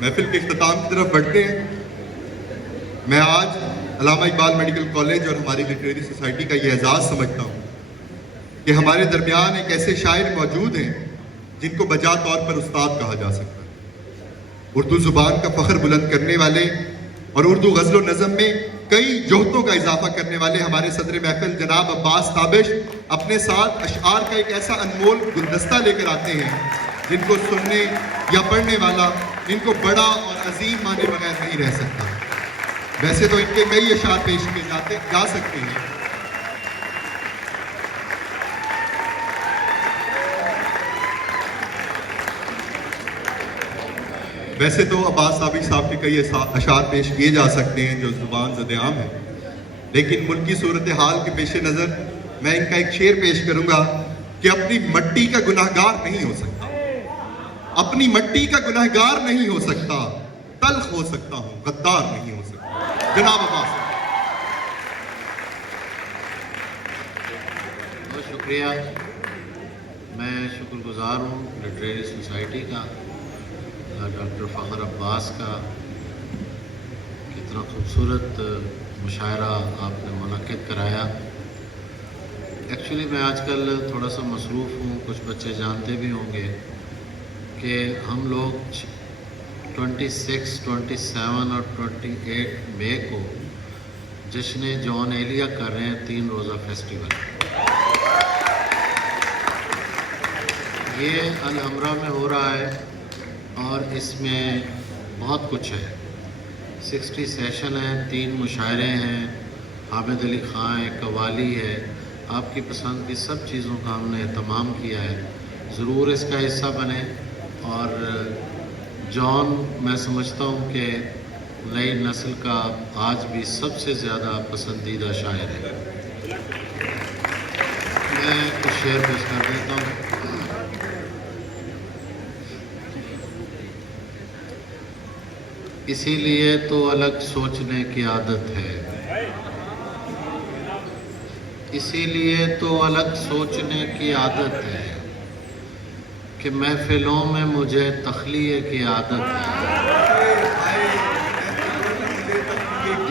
महफिल के इख्तिताम की तरफ बढ़ते हैं। मैं आज अल्लामा इकबाल मेडिकल कॉलेज और हमारी लिटरेरी सोसाइटी का ये एजाज़ समझता हूँ कि हमारे दरमियान एक ऐसे शायर मौजूद हैं जिनको बजा तौर पर उस्ताद कहा जा सकता है। उर्दू ज़ुबान का फ़ख्र बुलंद करने वाले और उर्दू गज़ल नज़म में कई जोहतों का इजाफा करने वाले हमारे सदर महफिल जनाब अब्बास ताबिश अपने साथ अशआर का एक ऐसा अनमोल गुलदस्ता लेकर आते हैं जिनको सुनने या पढ़ने वाला इनको बड़ा और अजीम माने बगैर नहीं रह सकता। वैसे तो इनके कई अशआर पेश किए जा सकते हैं, वैसे तो अब्बास ताबिश साहब के कई अशआर पेश किए जा सकते हैं जो ज़ुबान ज़द-ए-आम है, लेकिन मुल्की सूरत हाल के पेश नज़र मैं इनका एक शेर पेश करूंगा कि अपनी मट्टी का गुनाहगार नहीं हो सकता, अपनी मट्टी का गुनाहगार नहीं हो सकता, तल्ख हो सकता हूं गद्दार नहीं हो सकता। जनाब अब्बास। बहुत शुक्रिया। मैं शुक्रगुजार हूँ लिटरेरी सोसाइटी का, डॉक्टर फ़खर अब्बास का। कितना खूबसूरत मुशायरा आपने मुनक़िद कराया। एक्चुअली मैं आजकल थोड़ा सा मसरूफ़ हूँ, कुछ बच्चे जानते भी होंगे कि हम लोग 26, 27 और 28 मई को जश्न जॉन एलिया कर रहे हैं, 3 रोज़ा फेस्टिवल। ये अल-हमरा में हो रहा है और इसमें बहुत कुछ है। 60 सेशन है, 3 मुशायरे हैं, हामिद अली ख़ां है, कवाली है। आपकी पसंद की सब चीज़ों का हमने एहतमाम किया है। ज़रूर इसका हिस्सा बने। और जॉन मैं समझता हूँ कि नई नस्ल का आज भी सबसे ज़्यादा पसंदीदा शायर है। मैं कुछ शेर पेश कर देता हूँ। इसीलिए तो अलग सोचने की आदत है, इसीलिए तो अलग सोचने की आदत है कि महफिलों में मुझे तख्लीए की आदत है।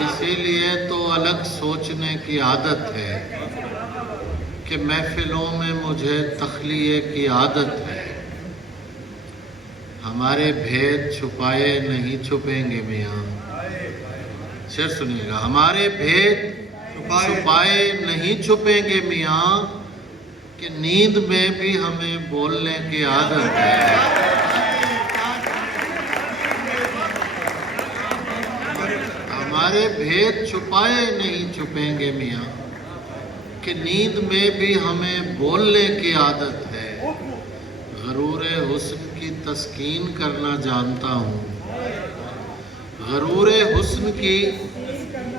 इसीलिए तो अलग सोचने की आदत है कि महफिलों में मुझे तख्लीए की आदत है। हमारे भेद छुपाए नहीं छुपेंगे मियाँ। शेर सुनिएगा। हमारे भेद छुपाए नहीं छुपेंगे मियाँ कि नींद में भी हमें बोलने की आदत है। हमारे भेद छुपाए नहीं छुपेंगे मियाँ कि नींद में भी हमें बोलने की आदत है। गरूरे हुस्न की तस्कीन करना जानता हूँ, गरूरे हुस्न की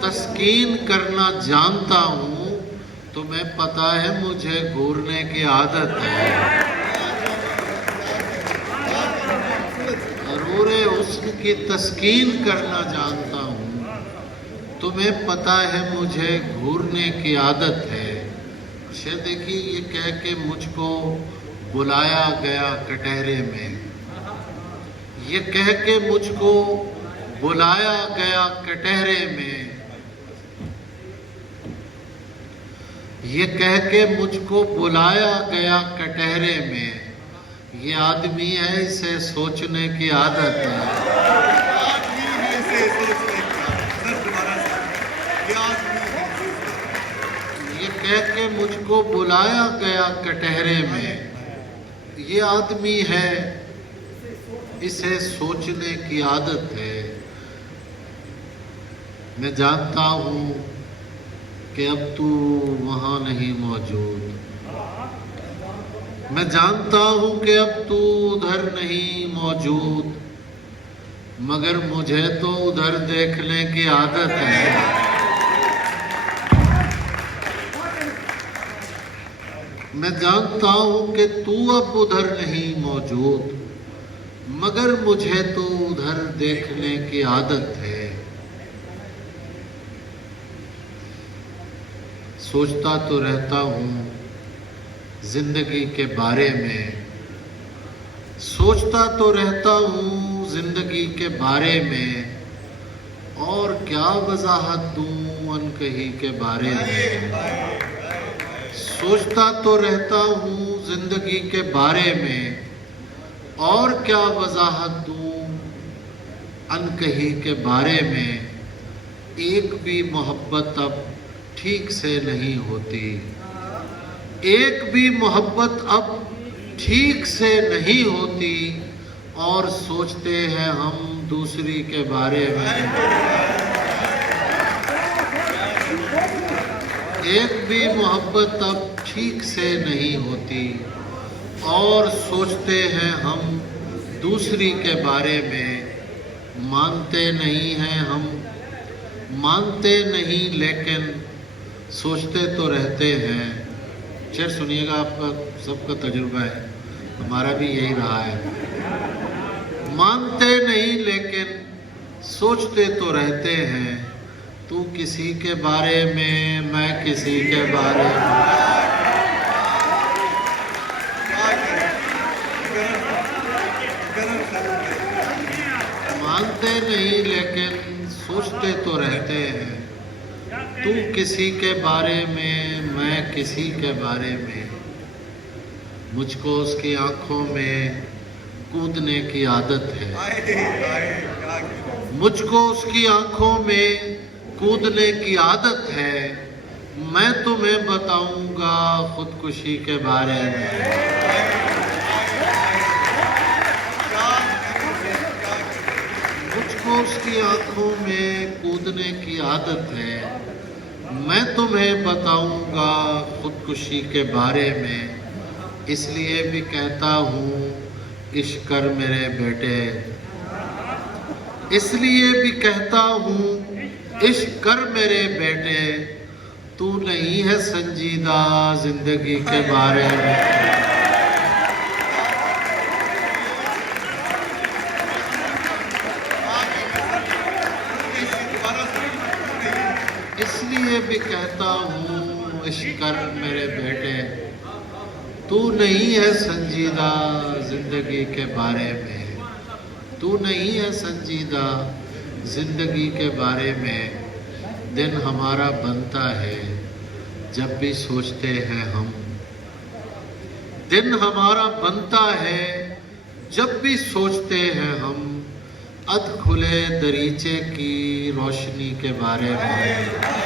तस्कीन करना जानता हूँ, तुम्हें पता है मुझे घूरने की आदत है। गरूरे हुस्न की तस्कीन करना जानता हूँ, तुम्हें पता है मुझे घूरने की आदत है। शेर देखिए, ये कह के मुझको बुलाया गया कटहरे में, ये कह के मुझको बुलाया गया कटहरे में, ये कह के मुझको बुलाया गया कटहरे में, ये आदमी है इसे सोचने की आदत है। ये कह के मुझको बुलाया गया कटहरे में, ये आदमी है इसे सोचने की आदत है। मैं जानता हूँ कि अब तू वहाँ नहीं मौजूद, मैं जानता हूँ कि अब तू उधर नहीं मौजूद, मगर मुझे तो उधर देखने की आदत है। मैं जानता हूँ कि तू अब उधर नहीं मौजूद, मगर मुझे तो उधर देखने की आदत है। सोचता तो रहता हूँ जिंदगी के बारे में, सोचता तो रहता हूँ जिंदगी के बारे में, और क्या वजाहत दूं अनकही के बारे में। सोचता तो रहता हूँ जिंदगी के बारे में, और क्या वजाहत दूं अनकही के बारे में। एक भी मोहब्बत अब ठीक से नहीं होती, एक भी मोहब्बत अब ठीक से नहीं होती, और सोचते हैं हम दूसरी के बारे में। एक भी मोहब्बत अब ठीक से नहीं होती, और सोचते हैं हम दूसरी के बारे में। मानते नहीं हैं हम, मानते नहीं, लेकिन सोचते तो रहते हैं। शेर सुनिएगा, आपका सबका तजुर्बा है, हमारा भी यही रहा है। मानते नहीं लेकिन सोचते तो रहते हैं, तू किसी के बारे में, मैं किसी के बारे में। मानते नहीं लेकिन सोचते तो रहते हैं, तू किसी के बारे में, मैं किसी के बारे में। मुझको उसकी आंखों में कूदने की आदत है, मुझको उसकी आंखों में कूदने की आदत है। मैं तुम्हें बताऊंगा खुदकुशी के बारे में। मुझको उसकी आंखों में कूदने की आदत है, मैं तुम्हें बताऊंगा खुदकुशी के बारे में। इसलिए भी कहता हूँ इश्क कर मेरे बेटे, इसलिए भी कहता हूँ इश्क कर मेरे बेटे। तू नहीं है संजीदा जिंदगी के बारे में। इसलिए भी कहता हूँ इश्क कर मेरे बेटे, तू नहीं है संजीदा जिंदगी के बारे में। तू नहीं है संजीदा जिंदगी के बारे में। दिन हमारा बनता है जब भी सोचते हैं हम, दिन हमारा बनता है जब भी सोचते हैं हम। अध खुले दरीचे की रोशनी के बारे में।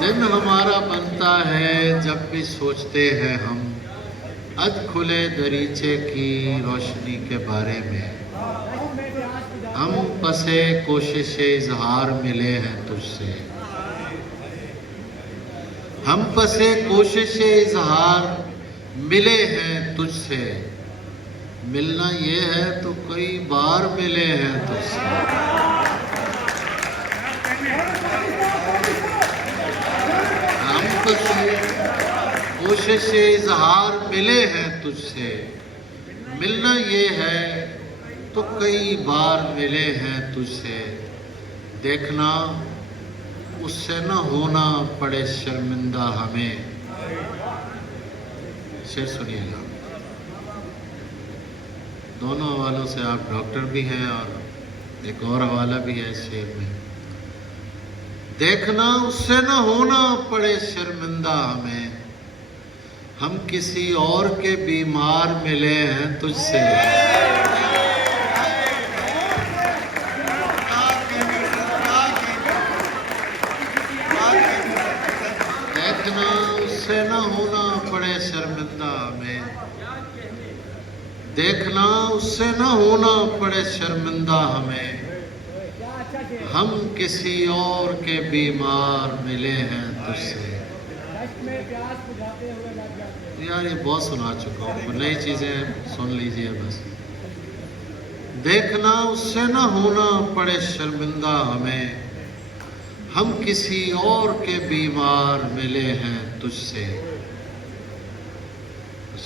दिन हमारा बनता है जब भी सोचते हैं हम, अध खुले दरीचे की रोशनी के बारे में। हम पसे कोशिशे इजहार मिले हैं तुझसे, हम पसे कोशिशे इजहार मिले हैं तुझसे। मिलना ये है तो कई बार मिले हैं तुझसे। हम पसे कोशिशे इजहार मिले हैं तुझसे। मिलना ये है तो कई बार मिले हैं तुझसे। देखना उससे न होना पड़े शर्मिंदा हमें। शेर सुनिएगा, दोनों हवालों से आप डॉक्टर भी हैं और एक और हवाला भी है इस शेर में। देखना उससे न होना पड़े शर्मिंदा हमें, हम किसी और के बीमार मिले हैं तुझसे। देखना उससे न होना पड़े शर्मिंदा हमें, देखना उससे न होना पड़े शर्मिंदा हमें। हम किसी और के बीमार मिले हैं तुझसे। यार ये बहुत सुना चुका हूँ, नई चीजें सुन लीजिए बस। देखना उससे न होना पड़े शर्मिंदा हमें, हम किसी और के बीमार मिले हैं तुझसे।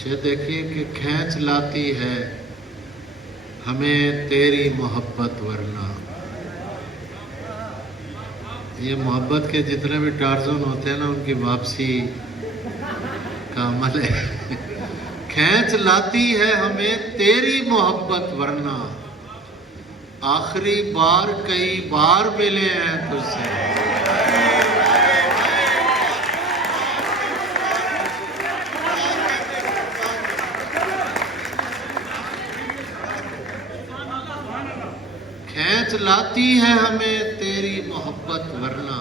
ये देखिए कि खींच लाती है हमें तेरी मोहब्बत, वरना ये मोहब्बत के जितने भी टार्जन होते हैं ना, उनकी वापसी का अमल है। खींच लाती है हमें तेरी मोहब्बत, वरना आखिरी बार कई बार मिले हैं तुझसे। खींच लाती है हमें तेरी मोहब्बत, वरना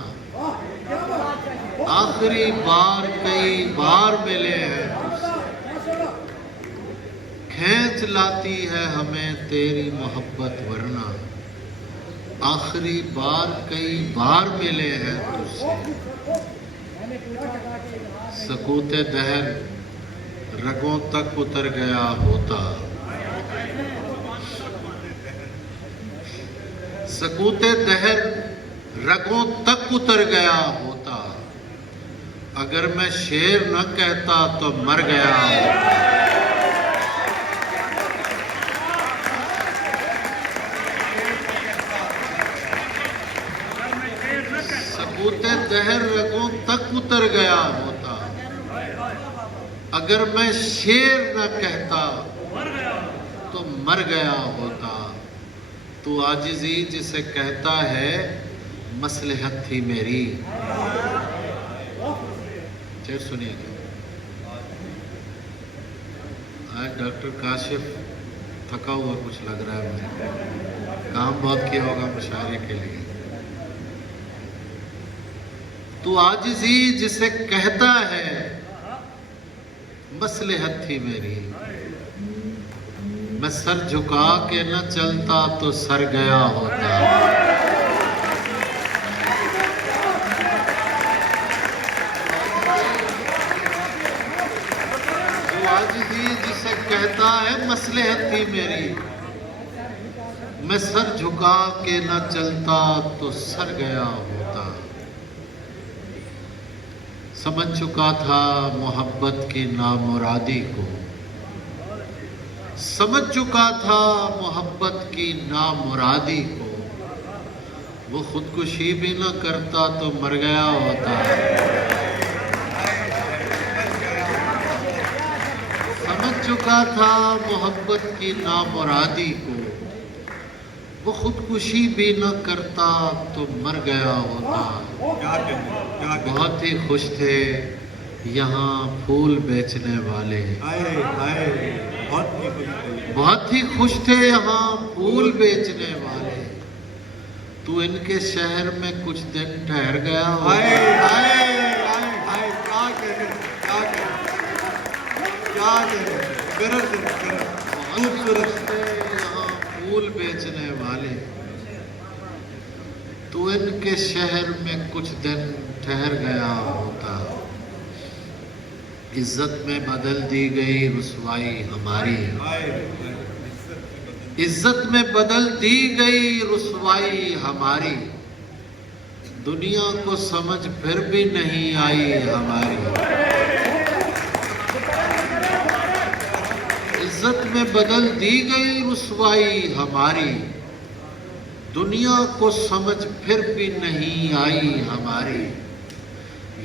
आखिरी बार कई बार मिले हैं तुझसे। खींच लाती है हमें तेरी मोहब्बत, वरना आखिरी बार कई बार मिले हैं तुझसे। सकूते दहर रगों तक उतर गया होता, सकूते दहर रगों तक उतर गया होता, अगर मैं शेर न कहता तो मर गया होता। सकूते दहर रगों तक उतर गया होता, अगर मैं शेर न कहता तो मर गया होता। तू आजिज़ी जिसे कहता है मसलहत थी मेरी। शेर सुनिए। आज डॉक्टर काशिफ थका हुआ कुछ लग रहा है मुझे, काम बहुत किया होगा मुशायरे के लिए। तू आजिज़ी जिसे कहता है मसलहत थी मेरी, मैं सर झुका के न चलता तो सर गया होता। तू आजिज़ी जिसे कहता है मसलहत थी मेरी, मैं सर झुका के न चलता तो सर गया होता। समझ चुका था मोहब्बत की नामुरादी को, समझ चुका था मोहब्बत की नामुरादी को, वो खुदकुशी भी न करता तो मर गया होता। समझ चुका था मोहब्बत की नामुरादी को, वो खुदकुशी भी न करता तो मर गया होता। बहुत ही खुश थे यहाँ फूल बेचने वाले, बहुत ही खुश थे यहाँ फूल बेचने वाले। तू इनके शहर में कुछ दिन ठहर गया हो। यहाँ फूल बेचने वाले, तू इनके शहर में कुछ दिन ठहर गया होता। इज्जत में बदल दी गई रुसवाई हमारी, इज्जत में बदल दी गई रुसवाई हमारी, दुनिया को समझ फिर भी नहीं आई हमारी। इज्जत में बदल दी गई रुसवाई हमारी, दुनिया को समझ फिर भी नहीं आई हमारी।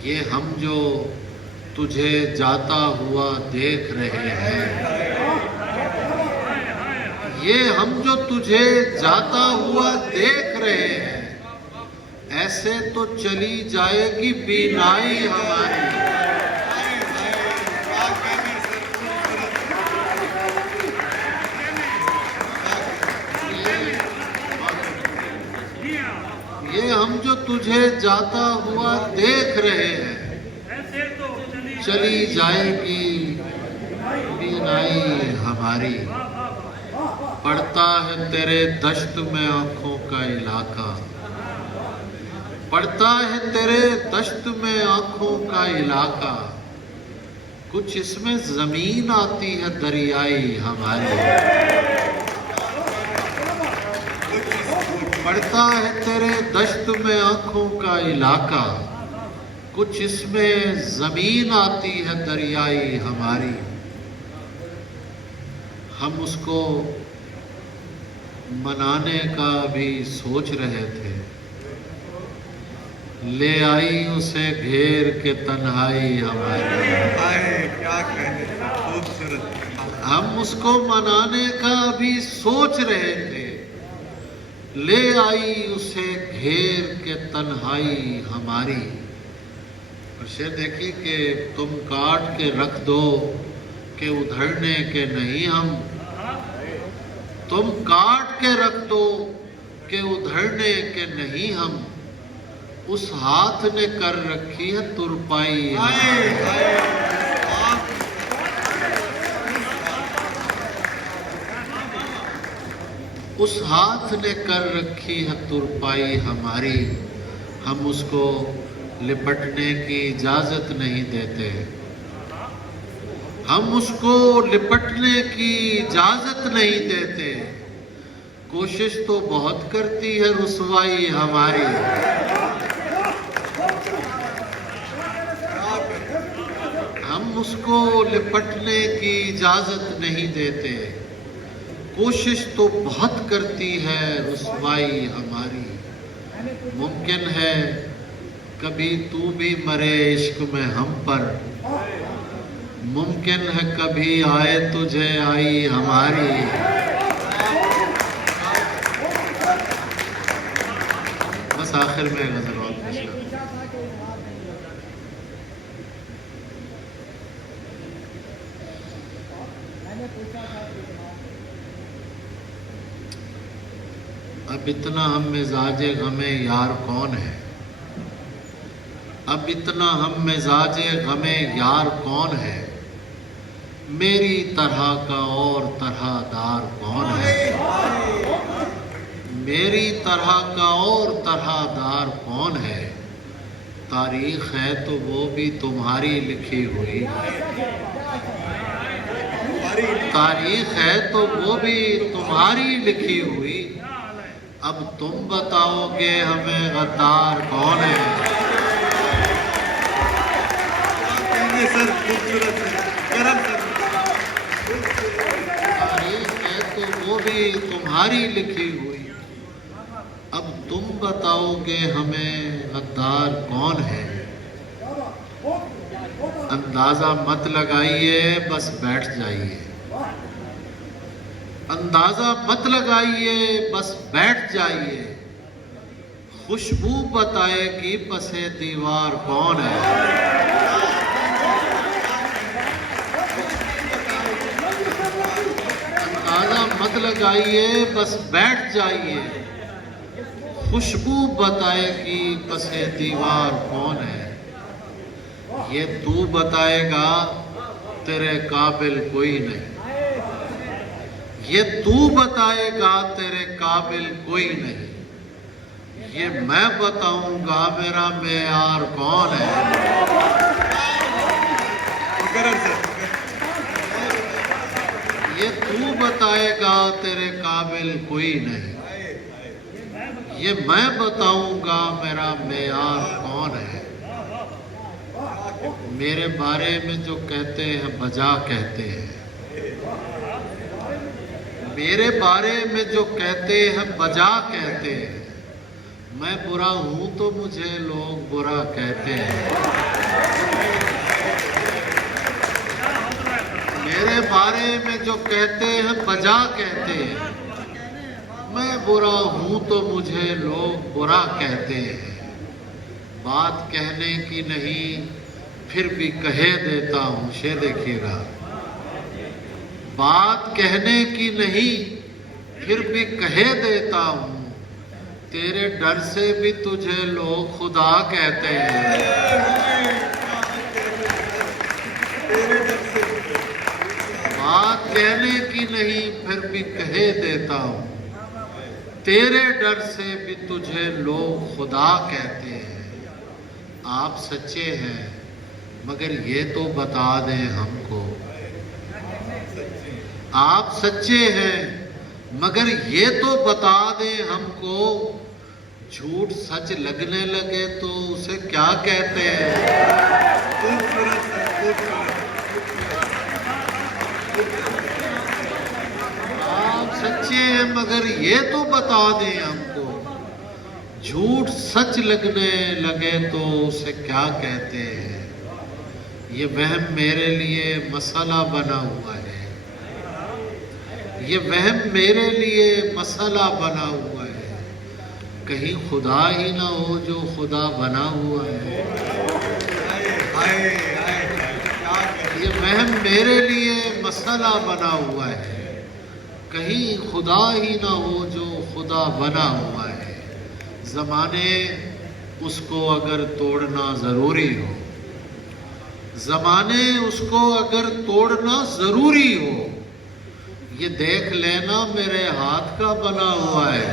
ये हम जो तुझे जाता हुआ देख रहे हैं, ये हम जो तुझे जाता हुआ देख रहे हैं, ऐसे तो चली जाएगी बीनाई हमारी। ये हम जो तुझे जाता हुआ देख रहे हैं, चली जाएगी बीनाई हमारी। पड़ता है तेरे दश्त में आंखों का इलाका, पड़ता है तेरे दश्त में आंखों का इलाका, कुछ इसमें जमीन आती है दरियाई हमारी। पड़ता है तेरे दश्त में आंखों का इलाका, कुछ इसमें जमीन आती है दरियाई हमारी। हम उसको मनाने का भी सोच रहे थे, ले आई उसे घेर के तन्हाई हमारी। क्या कहने, खूबसूरत। हम उसको मनाने का भी सोच रहे थे, ले आई उसे घेर के तन्हाई हमारी। और शेर देखिए कि तुम काट के रख दो कि उधड़ने के नहीं हम, तुम काट के रख दो कि उधड़ने के नहीं हम, उस हाथ ने कर रखी है तुरपाई हमारी। उस हाथ ने कर रखी है तुरपाई हमारी, हम उसको लिपटने की इजाजत नहीं देते, हम उसको लिपटने की इजाजत नहीं देते। कोशिश तो बहुत करती है रुसवाई हमारी, हम उसको लिपटने की इजाजत नहीं देते। कोशिश तो बहुत करती है रुसवाई हमारी। मुमकिन है कभी तू भी मरे इश्क में हम पर, मुमकिन है कभी आए तुझे आई हमारी। बस आखिर में गजल और पेश कर। अब इतना हम मिजाजे गमे यार कौन है, अब इतना हम मिजाजे गमे यार कौन है, मेरी तरह का और तरहदार कौन है, मेरी तरह का और तरहदार कौन है। तारीख है तो वो भी तुम्हारी लिखी हुई, तारीख है तो वो भी तुम्हारी लिखी हुई। अब तुम बताओगे हमें गद्दार कौन है। सर खूबसूरत करम सर। तारीख है तो वो भी तुम्हारी लिखी हुई, अब तुम बताओगे हमें गद्दार कौन है। अंदाजा मत लगाइए बस बैठ जाइए, अंदाजा मत लगाइए बस बैठ जाइए। खुशबू बताएगी पसे दीवार कौन है। अंदाजा मत लगाइए बस बैठ जाइए। खुशबू बताएगी पसे दीवार कौन है। ये तू बताएगा तेरे काबिल कोई नहीं, ये तू बताएगा तेरे काबिल कोई नहीं। ये मैं बताऊंगा मेरा मेयार कौन है। ये तू बताएगा तेरे काबिल कोई नहीं, ये मैं बताऊंगा मेरा मेयार कौन है। मेरे बारे में जो कहते हैं बजा कहते हैं, मेरे बारे में जो कहते हैं बजा कहते हैं। मैं बुरा हूं तो मुझे लोग बुरा कहते हैं। मेरे बारे में जो कहते हैं बजा कहते हैं। मैं बुरा हूं तो मुझे लोग बुरा कहते हैं। बात कहने की नहीं फिर भी कहे देता हूं। शेर देखिएगा, बात कहने की नहीं फिर भी कहे देता हूं। तेरे डर से भी तुझे लोग खुदा कहते हैं। बात कहने की नहीं फिर भी कहे देता हूं। तेरे डर से भी तुझे लोग खुदा कहते हैं। आप सच्चे हैं मगर ये तो बता दें हमको, आप सच्चे हैं मगर ये तो बता दें हमको। झूठ सच लगने लगे तो उसे क्या कहते हैं। आप सच्चे हैं मगर ये तो बता दें हमको। झूठ सच लगने लगे तो उसे क्या कहते हैं। ये वहम मेरे लिए मसला बना हुआ है। ये वहम मेरे लिए मसला बना हुआ है, कहीं खुदा ही ना हो जो खुदा बना हुआ है। ये वहम मेरे लिए मसला बना हुआ है, कहीं खुदा ही ना हो जो खुदा बना हुआ है। ज़माने उसको अगर तोड़ना ज़रूरी हो, ज़माने उसको अगर तोड़ना ज़रूरी हो, ये देख लेना मेरे हाथ का बना हुआ है।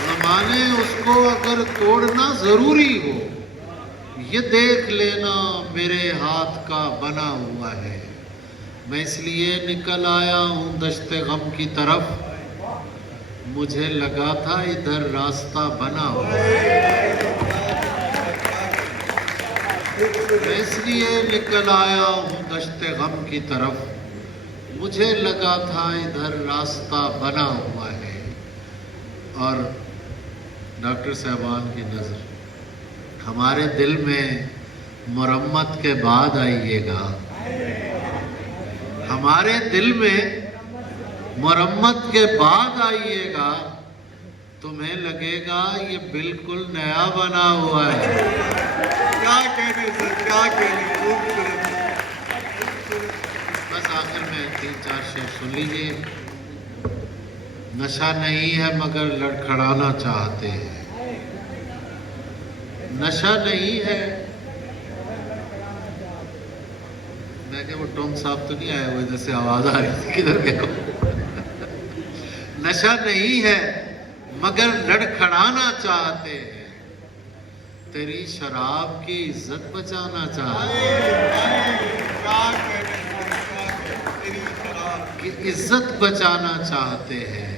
ज़माने उसको अगर तोड़ना ज़रूरी हो, ये देख लेना मेरे हाथ का बना हुआ है। मैं इसलिए निकल आया हूँ दश्ते गम की तरफ, मुझे लगा था इधर रास्ता बना हुआ है। मैं इसलिए निकल आया हूँ दश्ते गम की तरफ, मुझे लगा था इधर रास्ता बना हुआ है। और डॉक्टर साहबान की नज़र हमारे दिल में मुरम्मत के बाद आइएगा, हमारे दिल में मुरम्मत के बाद आइएगा, तुम्हें लगेगा ये बिल्कुल नया बना हुआ है। क्या कहने सर, क्या कहने, खूबसूरत। बस आखिर में 3-4 शेर सुन लीजिए। नशा नहीं है मगर लड़खड़ाना चाहते हैं, नशा नहीं है। मैं क्या वो टोम साहब तो नहीं आए हुए, जैसे आवाज आ रही थी, किधर देखो। नशा नहीं है मगर लड़खड़ाना चाहते हैं, तेरी शराब की इज्जत बचाना चाहते हैं, कि इज्जत बचाना चाहते हैं।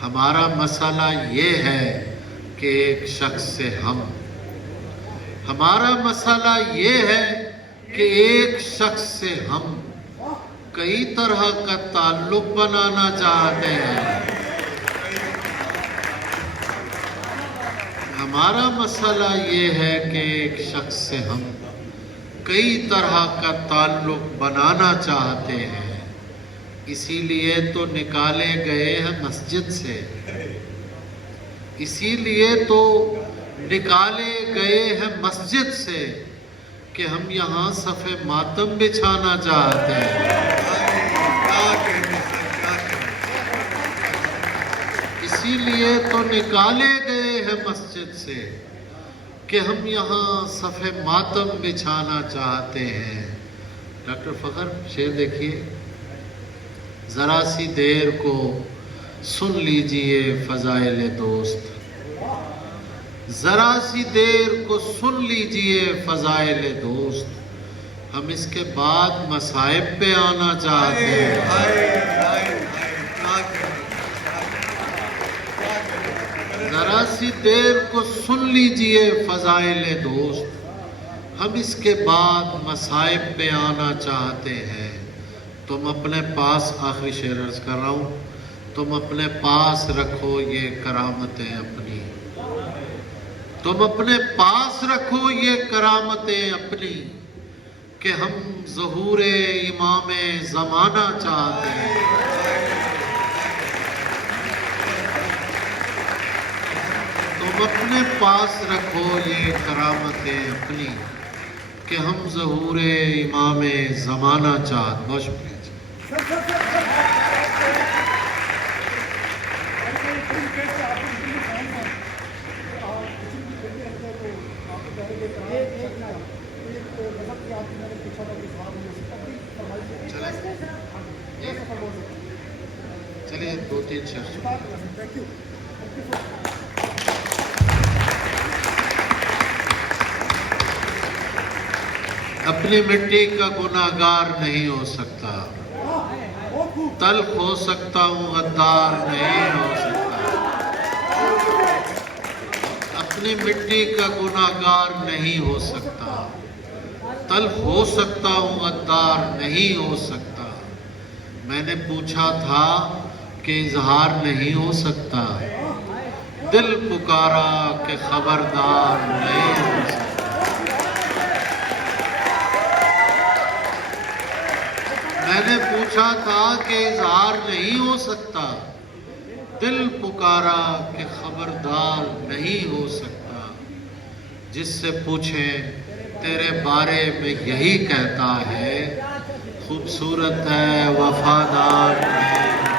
हमारा मसला ये है कि एक शख्स से हमारा मसला ये है कि एक शख्स से हम कई तरह का ताल्लुक बनाना चाहते हैं। हमारा मसला ये है कि एक शख्स से हम कई तरह का ताल्लुक बनाना चाहते हैं, इसीलिए तो निकाले गए हैं मस्जिद से, इसीलिए तो निकाले गए हैं मस्जिद से कि हम यहाँ सफ़े मातम बिछाना चाहते हैं। इसीलिए तो निकाले गए हैं मस्जिद से कि हम यहाँ सफ़े मातम बिछाना चाहते हैं। डॉक्टर फ़खर शेर देखिए, ज़रा सी देर को सुन लीजिए फ़ज़ाइल दोस्त, ज़रा सी देर को सुन लीजिए फ़ज़ाइल दोस्त, हम इसके बाद मसाइब पे आना चाहते हैं। ज़रा सी देर को सुन लीजिए फ़ज़ाइल दोस्त, हम इसके बाद मसाइब पे आना चाहते हैं। तुम अपने पास, आखिरी शेर अर्ज़ कर रहा हूँ, तुम अपने पास रखो ये करामतें अपनी, तुम अपने पास रखो ये करामतें अपनी, कि हम ज़हूरे इमामे ज़माना चाहते हैं। तुम अपने पास रखो ये करामतें अपनी, कि हम ज़हूरे इमामे ज़माना चाहते। बहुत शुक्रिया। चलिए 2-3 शेर। अपनी मिट्टी का गुनाहगार नहीं हो सकता, तल्ख हो सकता हूँ गद्दार नहीं हो सकता। अपनी मिट्टी का गुनाहगार नहीं हो सकता, तल्ख हो सकता हूँ गद्दार नहीं हो सकता। मैंने पूछा था कि इजहार नहीं हो सकता, दिल पुकारा कि खबरदार नहीं हो सकता। मैंने पूछा था कि इजहार नहीं हो सकता, दिल पुकारा कि खबरदार नहीं हो सकता। जिससे पूछें तेरे बारे में यही कहता है, खूबसूरत है, वफादार है।